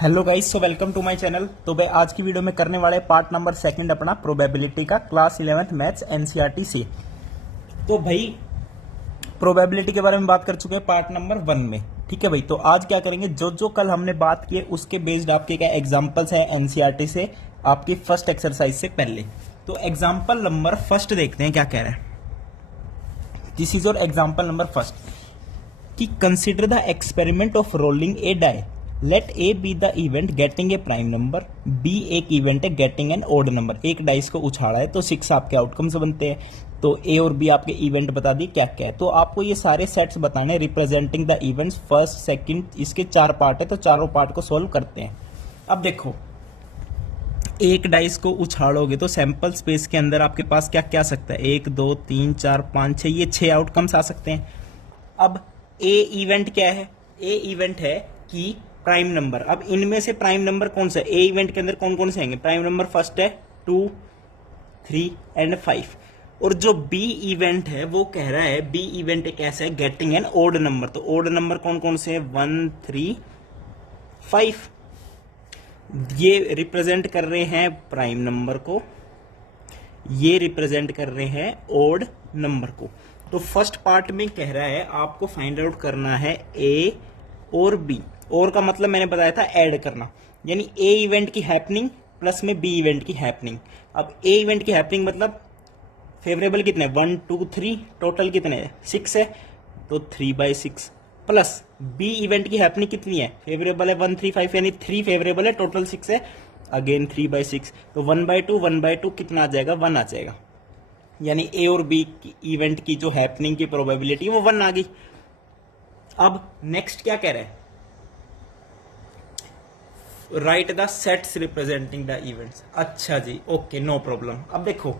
Hello guys, so welcome to my channel. तो भाई आज की वीडियो में करने वाले पार्ट नंबर सेकंड अपना प्रोबेबिलिटी का क्लास 11th मैथ्स एनसीईआरटी से। तो भाई प्रोबेबिलिटी के बारे में बात कर चुके हैं पार्ट नंबर 1 में। ठीक है भाई, तो आज क्या करेंगे, जो जो कल हमने बात की है उसके बेस्ड आपके क्या एग्जांपल्स हैं एनसीईआरटी से आपकी फर्स्ट एक्सरसाइज से पहले। तो एग्जाम्पल नंबर फर्स्ट देखते हैं क्या कह रहा है। This is your example number first कि consider the experiment of rolling a die. Let A B the event getting a prime number, B एक इवेंट है गेटिंग एन ओड नंबर। एक डाइस को उछाड़ा है तो 6 आपके आउटकम्स बनते हैं। तो ए और बी आपके इवेंट बता दिए क्या क्या है। तो आपको ये सारे सेट्स बताने representing the events first second, इसके 4 पार्ट है तो चारों पार्ट को सॉल्व करते हैं। अब देखो, एक डाइस को उछाड़ोगे तो सैंपल स्पेस के अंदर आपके पास क्या क्या आ सकता है, 1 2 3 4 5 6, ये 6 आउटकम्स आ सकते हैं। अब ए इवेंट क्या है, ए इवेंट है कि प्राइम नंबर। अब इनमें से प्राइम नंबर कौन सा है, ए इवेंट के अंदर कौन कौन से आएंगे, प्राइम नंबर फर्स्ट है 2 3 एंड 5। और जो बी इवेंट है वो कह रहा है, बी इवेंट एक ऐसा है गेटिंग एन ओड नंबर। तो ओड नंबर कौन कौन से है, 1 3 5। ये रिप्रेजेंट कर रहे हैं प्राइम नंबर को, ये रिप्रेजेंट कर रहे हैं ओड नंबर को। तो फर्स्ट पार्ट में कह रहा है आपको फाइंड आउट करना है ए और बी। और का मतलब मैंने बताया था ऐड करना, यानी ए इवेंट की हैपनिंग प्लस में बी इवेंट की हैपनिंग। अब ए इवेंट की हैपनिंग मतलब फेवरेबल कितने, 1 2 3, टोटल कितने है 6 है, तो 3/6 प्लस बी इवेंट की हैपनिंग कितनी है, फेवरेबल है 1 3 5, यानी 3 फेवरेबल है, टोटल 6 है, अगेन 3/6। तो 1/2 कितना आ जाएगा, 1 आ जाएगा। यानी ए और बी इवेंट की जो हैपनिंग की प्रोबेबिलिटी वो 1 आ गई। अब नेक्स्ट क्या कह रहे हैं, right the sets representing the events. अच्छा जी, ओके, नो प्रॉब्लम। अब देखो,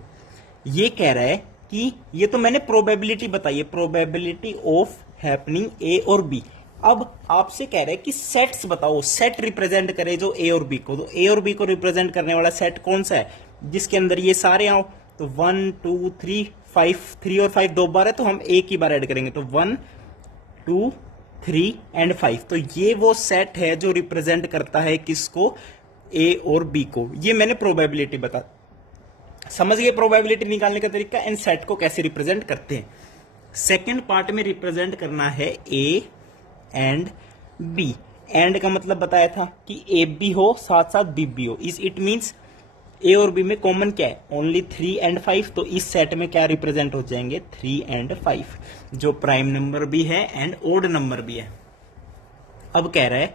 ये कह रहा है कि ये तो मैंने प्रोबेबिलिटी बताई है, प्रोबेबिलिटी ऑफ हैपनिंग ए और बी। अब आपसे कह रहे हैं कि सेट्स बताओ, सेट रिप्रेजेंट करे जो ए और बी को। तो ए और बी को रिप्रेजेंट करने वाला सेट कौन सा है, जिसके अंदर ये सारे आओ। तो 1 2 3 5, 3 और 5 दो बार है तो हम एक ही बार ऐड करेंगे, तो 1 2 3 एंड 5। तो ये वो सेट है जो रिप्रेजेंट करता है किसको, ए और बी को। ये मैंने प्रोबेबिलिटी बता, समझ गए प्रोबेबिलिटी निकालने का तरीका, इन सेट को कैसे रिप्रेजेंट करते हैं। सेकेंड पार्ट में रिप्रेजेंट करना है ए एंड बी। एंड का मतलब बताया था कि ए बी हो साथ साथ बी बी हो। इट मीन्स ए और बी में कॉमन क्या है, ओनली 3 एंड 5। तो इस सेट में क्या रिप्रेजेंट हो जाएंगे, 3 एंड 5, जो प्राइम नंबर भी है एंड ओड नंबर भी है। अब कह रहा है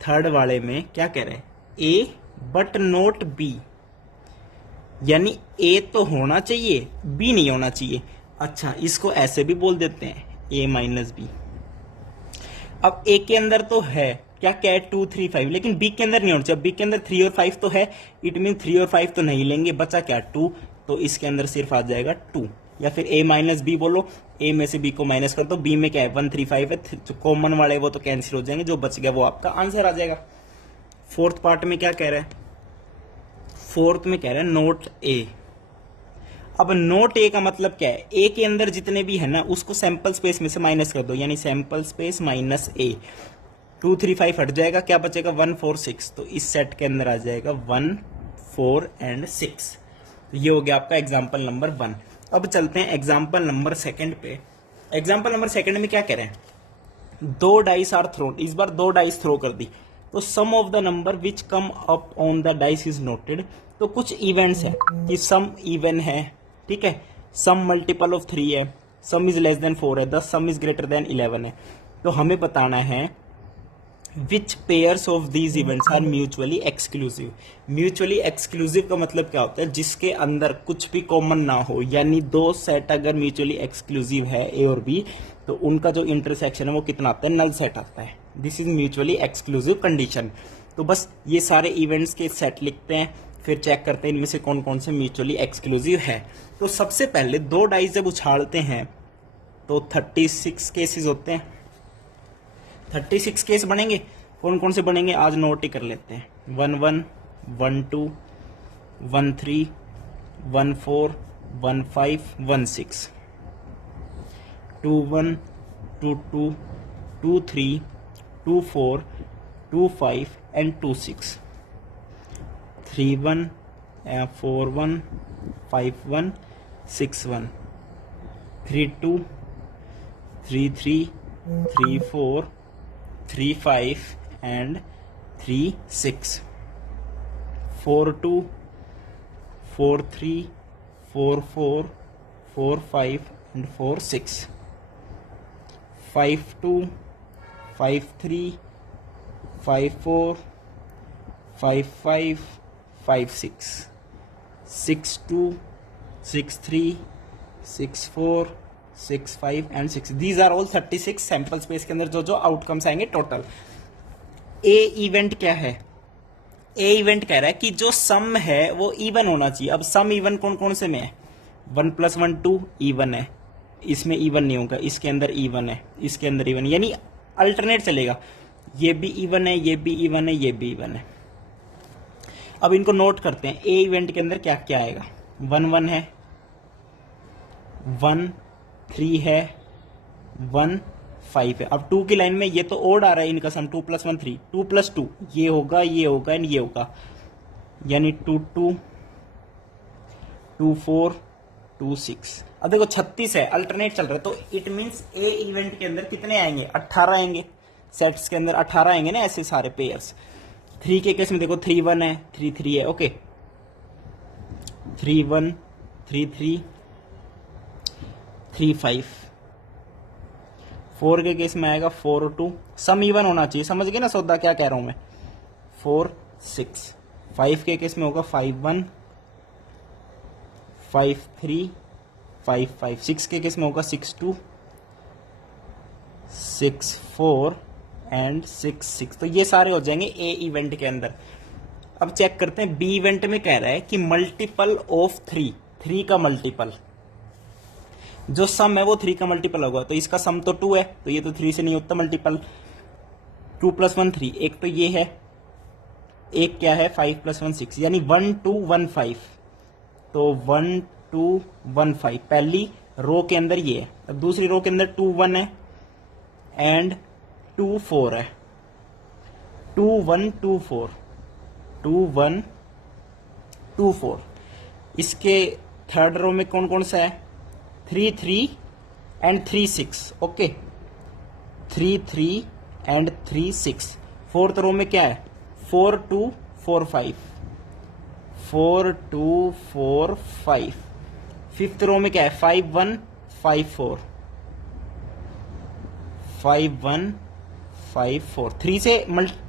थर्ड वाले में क्या कह रहा है, ए बट नॉट बी, यानी ए तो होना चाहिए बी नहीं होना चाहिए। अच्छा, इसको ऐसे भी बोल देते हैं, ए माइनस बी। अब ए के अंदर तो है क्या क्या है, 2 3 5, लेकिन बी के अंदर नहीं होना चाहिए। बी के अंदर 3 और 5 तो है, इट मीन 3 और 5 तो नहीं लेंगे, बचा क्या 2। तो इसके अंदर सिर्फ आ जाएगा 2, या फिर ए माइनस बी बोलो, ए में से बी को माइनस कर दो, बी में क्या है 1 3 5 है, जो कॉमन वाले वो तो कैंसिल हो जाएंगे, जो बच गया वो आपका आंसर आ जाएगा। फोर्थ पार्ट में क्या कह रहा है, फोर्थ में कह रहा है नोट ए। अब नोट ए का मतलब क्या है, ए के अंदर जितने भी है ना उसको सैंपल स्पेस में से माइनस कर दो, यानी सैंपल स्पेस माइनस ए। 2 3 5 हट जाएगा, क्या बचेगा 1 4 6। तो इस सेट के अंदर आ जाएगा 1 4 एंड 6। तो ये हो गया आपका एग्जाम्पल नंबर 1। अब चलते हैं एग्जाम्पल नंबर सेकंड पे। एग्जाम्पल नंबर सेकंड में क्या कह रहे हैं, 2 डाइस आर थ्रोन। इस बार 2 डाइस थ्रो कर दी, तो sum of the number which come up on the dice is noted. तो कुछ इवेंट्स है कि सम इवन है, ठीक है, सम मल्टीपल ऑफ 3 है, सम इज लेस देन 4 है, the sum is greater than 11 है। तो हमें बताना है which pairs of these events are mutually exclusive. Mutually exclusive का मतलब क्या होता है, जिसके अंदर कुछ भी कॉमन ना हो, यानी 2 सेट अगर म्यूचुअली एक्सक्लूसिव है ए और बी, तो उनका जो इंटरसेक्शन है वो कितना आता है, नल सेट आता है। This is mutually exclusive condition. तो बस ये सारे इवेंट्स के सेट लिखते हैं, फिर चेक करते हैं इनमें से कौन कौन से म्यूचुअली एक्सक्लूसिव है। तो सबसे पहले 2 डाइस जब उछालते हैं तो 36 केसेस होते हैं, 36 केस बनेंगे। कौन कौन से बनेंगे आज नोट ही कर लेते हैं, 1 1 1 2 1 3 1 4 1 5 1 6, 2 1 2 2 2 3 2 4 2 5 and 2 6, 3 1 4 1 5 1 6 1, 3 2 3 3 3 4 3 5 and 3 6, 4 2 4 3 4 4 4 5 and 4 6, 5 2 5 3 5 4 5 5 5 6, 6 2 6 3 6 4 6 5 and 6. These are all 36 sample space के अंदर जो जो आउटकम्स आएंगे टोटल. ए इवेंट क्या है? ए इवेंट कह रहा है कि जो सम है वो इवन होना चाहिए. अब सम इवन कौन कौन से में है? 1 + 1 2 इवन है, इसमें इवन नहीं होगा, इसके अंदर इवन है, इसके अंदर इवन, यानी अल्टरनेट चलेगा. ये भी इवन है, ये भी इवन है, ये भी इवन है. अब इनको नोट करते हैं. ए इवेंट के अंदर क्या क्या आएगा? 1 1 है, 1 3 है, 1 5 है. अब 2 की लाइन में ये तो ओड आ रहा है, इनका सम 2 + 1 3, 2 + 2 ये होगा, ये होगा एंड ये होगा, यानी 2 2 2 4 2 6. अब देखो 36 है, अल्टरनेट चल रहा है, तो इट मींस ए इवेंट के अंदर कितने आएंगे? 18 आएंगे. सेट्स के अंदर 18 आएंगे ना, ऐसे सारे पेयर्स. 3 के केस में देखो 3 1 है, 3 3 है. ओके, 3 1 3 3 3 5. 4 के केस में आएगा 4 2, सम इवन होना चाहिए, समझ गए ना सौदा क्या कह रहा हूं मैं? 4 6. 5 के केस में होगा 5 1 5 3 5 5. 6 के केस में होगा 6 2 6 4 एंड 6 6. तो ये सारे हो जाएंगे ए इवेंट के अंदर. अब चेक करते हैं बी इवेंट में. कह रहा है कि मल्टीपल ऑफ 3, 3 का मल्टीपल, जो सम है वो 3 का मल्टीपल होगा. तो इसका सम तो 2 है, तो ये तो 3 से नहीं होता मल्टीपल. 2 + 1 3, एक तो ये है, एक क्या है 5 + 1 6, यानी 1 2 1 5. तो 1 2 1 5 पहली रो के अंदर ये है. अब दूसरी रो के अंदर 2 1 है एंड 2 4 है. 2 1 2 4, 2 1 2 4. इसके थर्ड रो में कौन कौन सा है? 3 3 and 3 6. Okay, 3 3 and 3 6. Fourth row में क्या है? 4 2 4 5, 4 2 4 5. फिफ्थ रो में क्या है? 5 1 5 4, 5 1 5 4. 3 से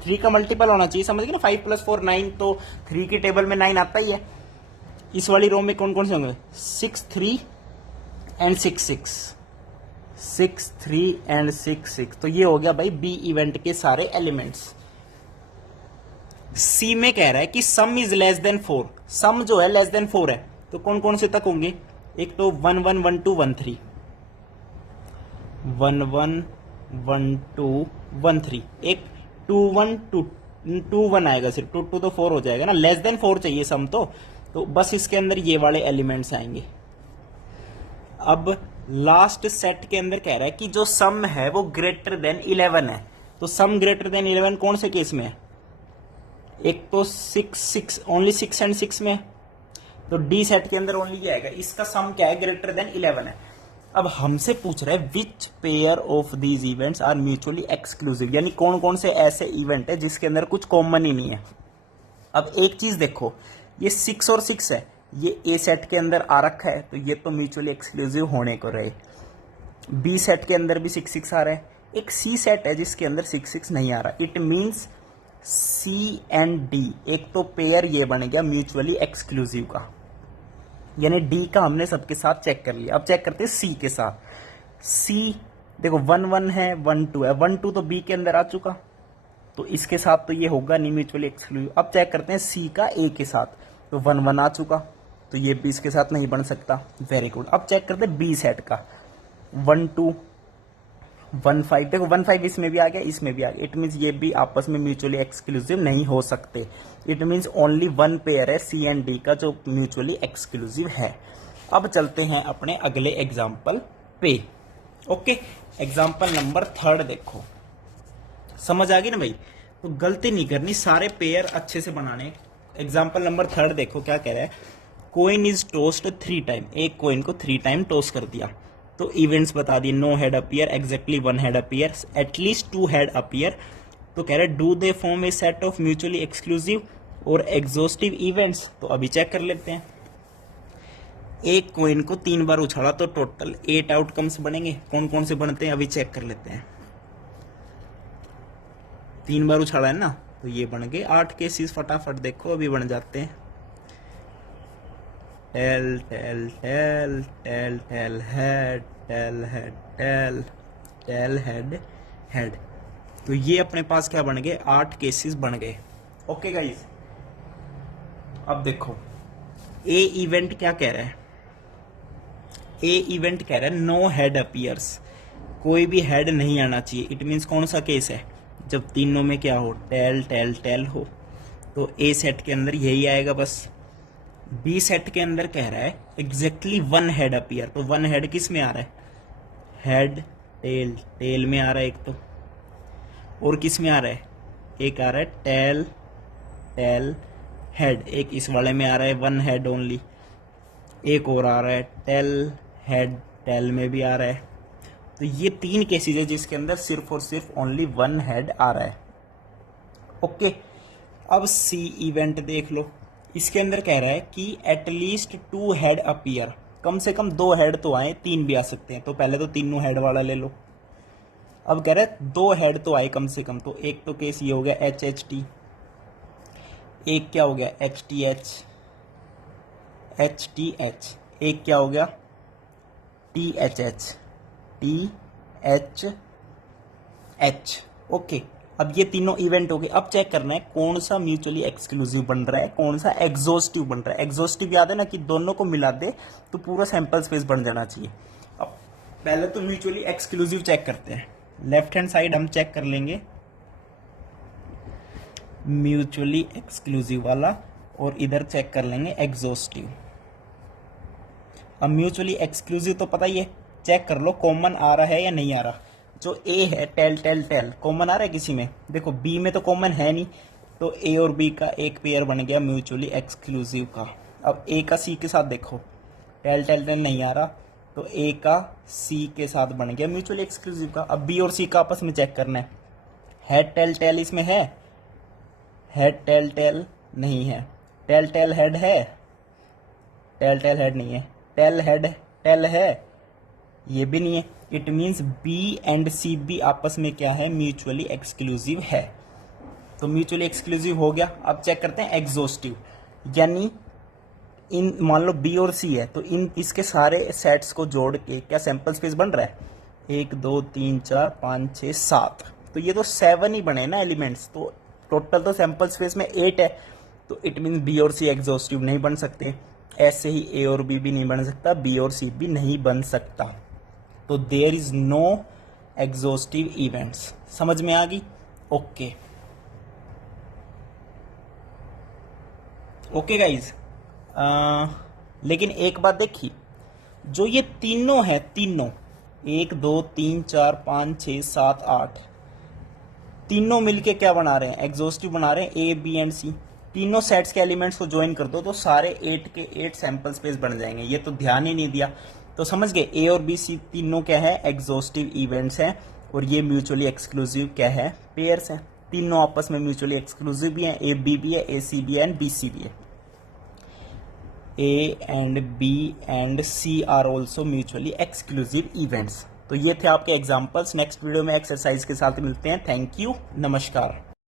3 का मल्टीपल होना चाहिए, समझ गए ना? 5 + 4 9, तो 3 की टेबल में 9 आता ही है. इस वाली रो में कौन कौन से होंगे? 6 3 एंड 6 6, 6 3 एंड 6 6. तो ये हो गया भाई बी इवेंट के सारे एलिमेंट्स. सी में कह रहा है कि सम इज लेस देन 4. सम जो है लेस देन 4 है, तो कौन कौन से तक होंगे? एक तो 1 1 1 2 1 3, 1 1 1 2 1 3. एक 2 1 2 1 आएगा, सिर्फ 2 2 तो 4 हो जाएगा ना. लेस देन 4 चाहिए सम, तो बस इसके अंदर ये वाले एलिमेंट्स आएंगे. अब लास्ट सेट के अंदर कह रहा है कि जो सम है वो ग्रेटर देन 11 है. तो सम ग्रेटर देन 11 कौन से केस में है? एक तो 6 6, ओनली 6 एंड 6 में है, तो डी सेट के अंदर ओनली ये आएगा. इसका सम क्या है? ग्रेटर देन 11 है. अब हमसे पूछ रहा है which pair of these events are mutually exclusive, यानी कौन कौन से ऐसे इवेंट है जिसके अंदर कुछ कॉमन ही नहीं है. अब एक चीज देखो, ये 6 और 6 है, ये ए सेट के अंदर आ रखा है, तो ये तो म्यूचुअली एक्सक्लूसिव होने को रहे. बी सेट के अंदर भी 6 6 आ रहा है. एक सी सेट है जिसके अंदर 6 6 नहीं आ रहा. It means C and D एक तो पेयर ये बन गया म्यूचुअली एक्सक्लूसिव का, यानी डी का हमने सबके साथ चेक कर लिया. अब चेक करते हैं सी के साथ. सी देखो 1 1 है, 1 2 है. 1 2 तो बी के अंदर आ चुका, तो इसके साथ तो ये होगा नहीं म्यूचुअली एक्सक्लूसिव. अब चेक करते हैं सी का ए के साथ. तो 1 1 आ चुका, तो ये बी इसके साथ नहीं बन सकता. Very good. अब चेक करते हैं बी सेट का. 1 2 1 5. देखो 1 5 इसमें भी आ गया, इसमें भी आ गया. इट मीन्स ये भी आपस में म्यूचुअली एक्सक्लूसिव नहीं हो सकते. It means only one pair है सी एंड डी का जो म्यूचुअली एक्सक्लूसिव है. अब चलते हैं अपने अगले एग्जाम्पल पे. ओके, एग्जाम्पल नंबर 3 देखो, समझ आ गई ना भाई? तो गलती नहीं करनी, सारे पेयर अच्छे से बनाने। एग्जाम्पल नंबर 3 देखो क्या कह रहा है, कोइन इज टोस्ट 3 टाइम, एक कोइन को 3 टाइम टोस्ट कर दिया। तो इवेंट्स बता दिए, no head appear, exactly 1 head appear, at least 2 head appear. तो कह रहा है do they form a set of mutually exclusive और एग्जॉस्टिव इवेंट्स। तो अभी चेक कर लेते हैं। एक कोइन को 3 बार उछाला तो टोटल 8 आउटकम्स बनेंगे। कौन कौन से बनते हैं अभी चेक कर लेते हैं। 3 बार उछाला है ना, तो ये बन गए 8 केसेस। फटाफट देखो अभी बन जाते हैं। Tail tail tail tail tail head tail head tail tail head head. तो ये अपने पास क्या बन गए, 8 केसेस बन गए। ओके गाइस, अब देखो ए इवेंट क्या कह रहा है। ए इवेंट कह रहा है नो हेड अपीयर्स, कोई भी हेड नहीं आना चाहिए। इट मीन्स कौन सा केस है, जब तीनों में क्या हो, टेल टेल टेल हो। तो ए सेट के अंदर यही आएगा बस। बी सेट के अंदर कह रहा है एग्जैक्टली 1 हेड अपीयर। तो 1 हेड किस में आ रहा है, हेड टेल, टेल में आ रहा है एक तो। और किस में आ रहा है, एक आ रहा है टेल टेल हेड, एक इस वाले में आ रहा है 1 हेड ओनली। एक और आ रहा है टेल हेड, टेल में भी आ रहा है। तो ये 3 केसेज है जिसके अंदर सिर्फ और सिर्फ ओनली 1 हेड आ रहा है। ओके, अब सी इवेंट देख लो। इसके अंदर कह रहा है कि एटलीस्ट 2 हेड अपीयर, कम से कम 2 हेड तो आए, 3 भी आ सकते हैं। तो पहले तो तीनों हेड वाला ले लो। अब कह रहा है 2 हेड तो आए कम से कम। तो एक तो केस ये हो गया HHT, एक क्या हो गया HTH, HTH, एक क्या हो गया THH, THH। ओके, अब ये तीनों इवेंट हो गए। अब चेक करना है कौन सा म्यूचुअली एक्सक्लूसिव बन रहा है, कौन सा एग्जॉस्टिव बन रहा है। एग्जॉस्टिव याद है ना कि दोनों को मिला दे तो पूरा सैंपल स्पेस बन जाना चाहिए। अब पहले तो म्यूचुअली एक्सक्लूसिव चेक करते हैं। लेफ्ट हैंड साइड हम चेक कर लेंगे म्यूचुअली एक्सक्लूसिव वाला, और इधर चेक कर लेंगे एग्जॉस्टिव। अब म्यूचुअली एक्सक्लूसिव तो पता ही है, चेक कर लो कॉमन आ रहा है या नहीं आ रहा। जो ए है टेल टेल टेल, कॉमन आ रहा है किसी में, देखो बी में तो कॉमन है नहीं। तो ए और बी का एक पेयर बन गया म्यूचुअली एक्सक्लूसिव का। अब ए का सी के साथ देखो, टेल टेल टेल नहीं आ रहा, तो ए का सी के साथ बन गया म्यूचुअली एक्सक्लूसिव का। अब बी और सी का आपस में चेक करना है। हेड टेल टेल इसमें है, हेड टेल टेल नहीं है। टेल टेल हेड है, टेल टेल हेड नहीं है। टेल हेड टेल है, ये भी नहीं है। इट मीन्स बी एंड सी भी आपस में क्या है, म्यूचुअली एक्सक्लूसिव है। तो म्यूचुअली एक्सक्लूसिव हो गया। अब चेक करते हैं एग्जॉस्टिव, यानी इन मान लो बी और सी है, तो इन इसके सारे सेट्स को जोड़ के क्या सैंपल स्पेस बन रहा है, 1 2 3 4 5 6 7। तो ये तो 7 ही बने ना एलिमेंट्स, तो टोटल तो सैंपल स्पेस में 8 है। तो इट मीन्स बी और सी एग्जॉस्टिव नहीं बन सकते। ऐसे ही ए और बी भी नहीं बन सकता, बी और सी भी नहीं बन सकता। तो there is no exhaustive events. समझ में आ गई? ओके ओके गाइज, लेकिन एक बात देखी, जो ये तीनों है, तीनों 1 2 3 4 5 6 7 8, तीनों मिलके क्या बना रहे हैं, एग्जॉस्टिव बना रहे हैं। ए बी एंड सी तीनों सेट्स के एलिमेंट्स को ज्वाइन कर दो तो सारे 8 के 8 सैंपल स्पेस बन जाएंगे। ये तो ध्यान ही नहीं दिया, तो समझ गए ए और बी सी तीनों क्या है, एग्जॉस्टिव इवेंट्स हैं। और ये म्यूचुअली एक्सक्लूसिव क्या है, पेयर्स हैं। तीनों आपस में म्यूचुअली एक्सक्लूसिव भी हैं, ए बी भी है, ए सी भी है एंड बी सी भी है। A and B and C are also mutually exclusive events. तो ये थे आपके एग्जाम्पल्स। नेक्स्ट वीडियो में एक्सरसाइज के साथ मिलते हैं। थैंक यू, नमस्कार।